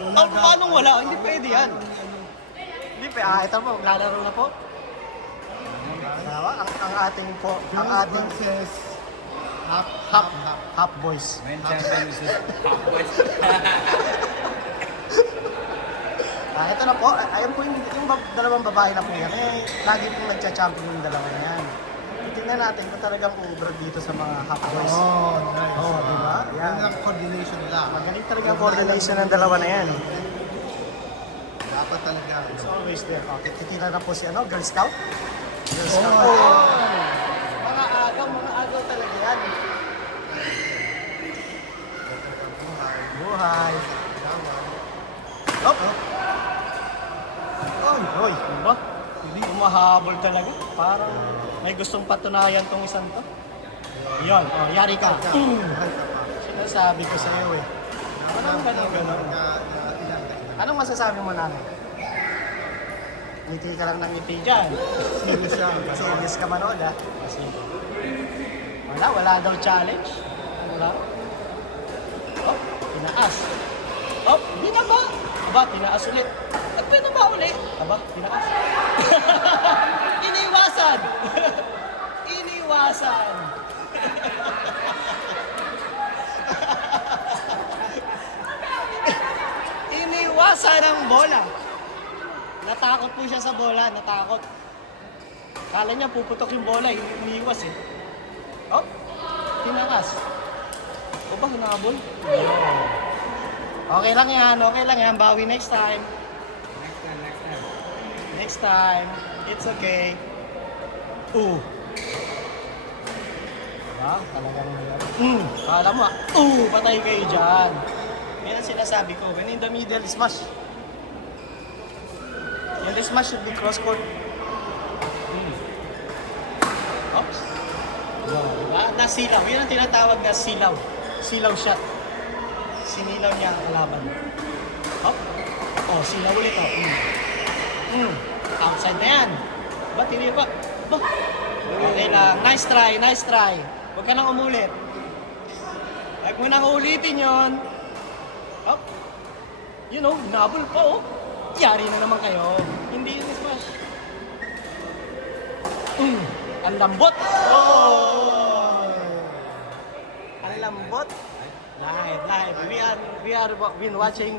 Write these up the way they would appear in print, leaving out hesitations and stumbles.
Oh, paano wala? Hindi pwede yan. Hindi pwede. Ito po, lalaro na po. Ang ating po, ang ating versus half boys. Men champion versus top boys. Ito na po, ayun po yung dalawang babae na po yan. Lagi pong nagcha-champion yung dalawa na yan. Tingnan natin kung talagang ubra dito sa mga half boys. Oh, nice. Oh, di ba? Yan. Yan ang coordination nila. Magaling talaga ang coordination ng dalawa na yan. Dapat talaga. It's always there. Okay, titira na po si Girl Scout. Girl Scout. Oh. Mga agaw talaga yan. Buhay. Hop. Oy, diba? Umahabol talaga. Parang may gustong patunayan tong isang to. Yan, yari ka. Sinasabi ko sa iyo eh. Anong ganun? Anong masasabi mo, nanay? Ngiti ka lang ng ngiti dyan. Serious ka manood, ha? Kasi wala daw challenge. Wala. Oh, tinaas. Oh, binaba. Aba, tinaas ulit. At binaba ulit. Aba, tinaas. Iniwasan. Iniwasan. Iniwasan ang bola. Natakot po siya sa bola, natakot. Kala niya puputok yung bola, umiiwas eh. Oh, tinakas. O ba, hinabol? Okay lang yan. Bawi next time. Next time. It's okay. Talagang kala mo patay kayo dyan. Yan ang sinasabi ko. When in the middle, smash. Yung smash should be cross court. Oops. Nasilaw. Yun ang tinatawag na silaw. Silaw shot. Sinilaw niya ang kalaban. Hop. Oh, silaw ulit. Outside na yan. Ba, tiri pa. Ba. Okay lang. Nice try. Huwag ka nang umulit. Huwag mo nang ulitin yun. Hop. You know, nabol pa oh. Yari na naman kayo. Hindi yun smash. Ang lambot. Oh. Ang lambot. Live. We are been watching.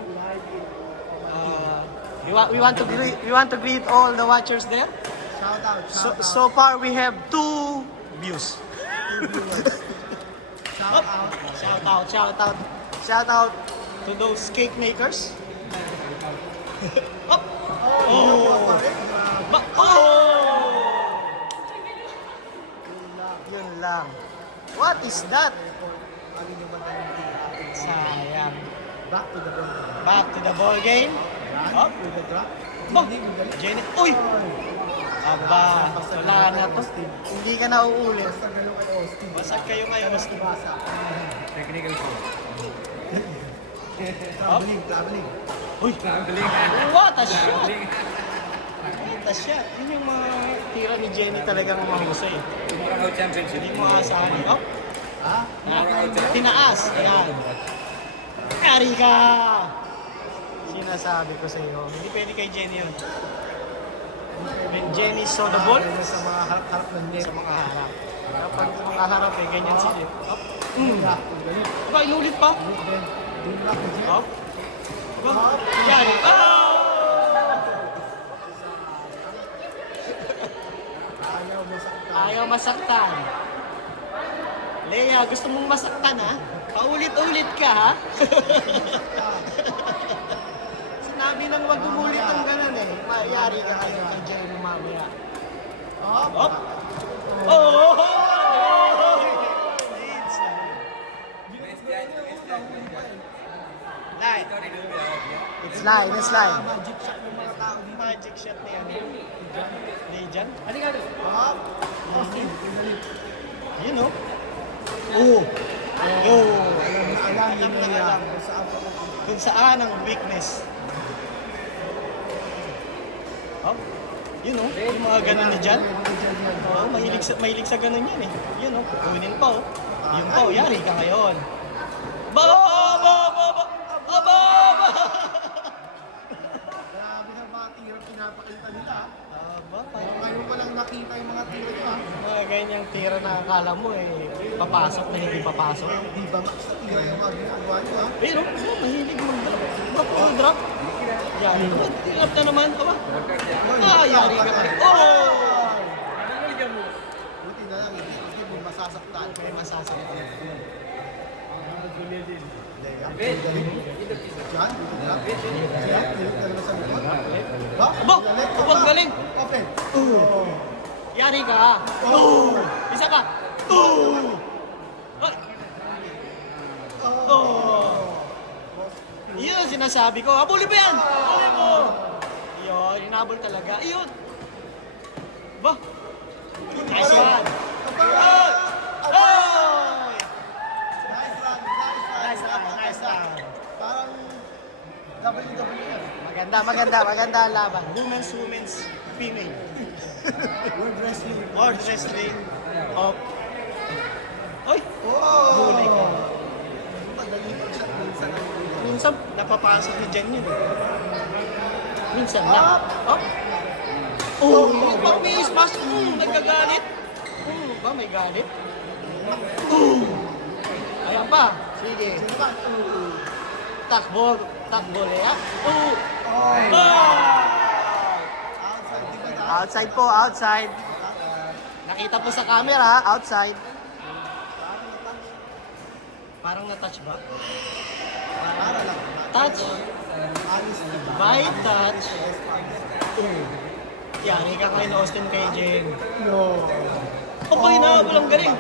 We want to greet all the watchers there. Shout out. So far we have 2 views. Shout out to those cake makers. Up. Yun lang. What is that? Sayang. Back to the ball game. Up. Jenny. Uy! Aba, wala na to. Hindi ka na uulit. Basag kayo ngayon. Technical foul. Traveling. Uy! Traveling. What a shot! What a shot! Yun yung mga tira ni Jenny talagang mahusay. Tomorrow championship. Hindi mo asahan. Oh! Tomorrow championship. Tinaas. Ayan. Yari ka! Sinasabi ko sa iyo. Hindi pwede kay Jenny yun. When Jenny saw the ball, Sa mga harap ng net. sa mga harap. Kapag sa mga harap eh, ganyan silip. Up. Aba, inulit pa. Up. Aba, yari. Ayaw masaktan. Leia, gusto mong masaktan ha? Paulit-ulit ka ha? Sinabi nang wag umulit ng ganun eh. Mayari ka kayo kay Jerry mamaya. Hop! Oh! Leads na. Line. It's line. Magic shot na yan. Legion. You know? Alam na. Kung saan ang weakness. Oh, you know, yung mga ganun na dyan. Oh, mahilig sa ganun yan eh. You know, kunin pa oh. Yung pa oh, yari ka ngayon. Ba! yung tira na akala mo papasok na hindi papasok. Di ba Max? Tingnan yung mga ginagawa niyo ha? Pero, mahilig mag-drop. Drop. Yari ko. Drop na naman ka ba? Yari ka pa rin. Oh! Buti na lang, hindi mo masasaktan. May masasaktan. Diyan, diyan, tilit ka naman sa likod. Ba? Abo! Huwag galing! Open. Yari ka. Isa ka. Yun ang sinasabi ko. Habulin mo yan! Habulin mo! Yun, hinabol talaga. Yun! Ba? Nice one! Oh! Nice run, Nice run, nice run. Parang WWF. Maganda ang laban. Women's, female. World Wrestling. Or wrestling. Oh. Oy! Oh! Bulay ka. Madali pag siya minsan ang Minsan, napapasok ni Jen yun. Minsan lang. Oh! Pag may smash, nagkagalit. Ba, may galit? Ayan pa. Sige. Sino ba? Takbo ya. Outside, di ba na? Outside po, outside. Nakita po sa camera, outside. Parang na-touch ba? Para lang. Touch. Honest, di ba? By touch. Yari ka kay Austin kay Jen. No. O pag hinahabol ang galing.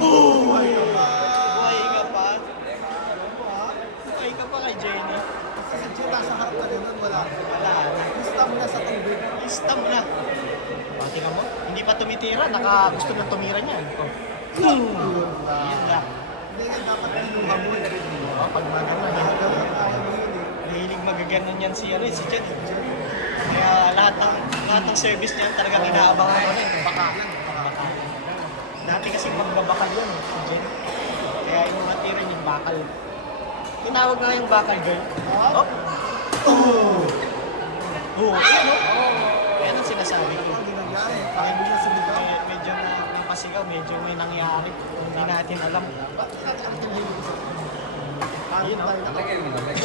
Buhay ka pa. Buhay ka pa kay Jenny. Kasi sa Diyan, nasa harap ka ganun, wala. Wala na. Stam na sa tubig. Stam na. Pati ka mo, hindi pa tumitira. Gusto na tumira niya. Yun lang. Hindi nga, dapat pinuha mo eh. Pag magano na. Kaya mo yun eh. Mahilig magaganon yan si Jen. Kaya lahat ng service niya talagang inaabangan ko rin. Baka. Dati kasi magbabakal yun, si Jen. Kaya inumatira yung bakal. Tinawag nga yung bakal girl. Oh! Ayan o. Ayan ang sinasabi ko. Ginagyan. Kaya mo na sumigaw. Medyo napasigaw, medyo may nangyari. Hindi natin alam. Bakit natin ang tumingin sa parang Yun, no? tayo na. Lagay mo, lagay.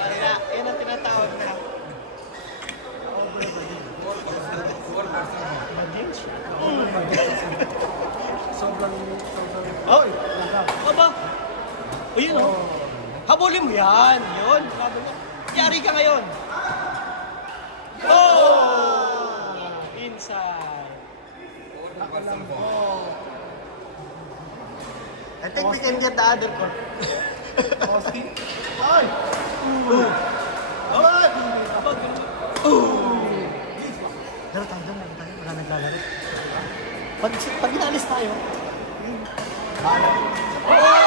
Kaya, yun ang tinatawag na. Badins. Sobrang. Oh! Aba! O yun o. Habulin mo yan. Yun. Yari ka ngayon. Oh! Inside. I think we can get the other one. Austin. Ay! Ay! Abag, ganun. Laro tayo. Wala naglalaro. Pag inalis tayo. Oh!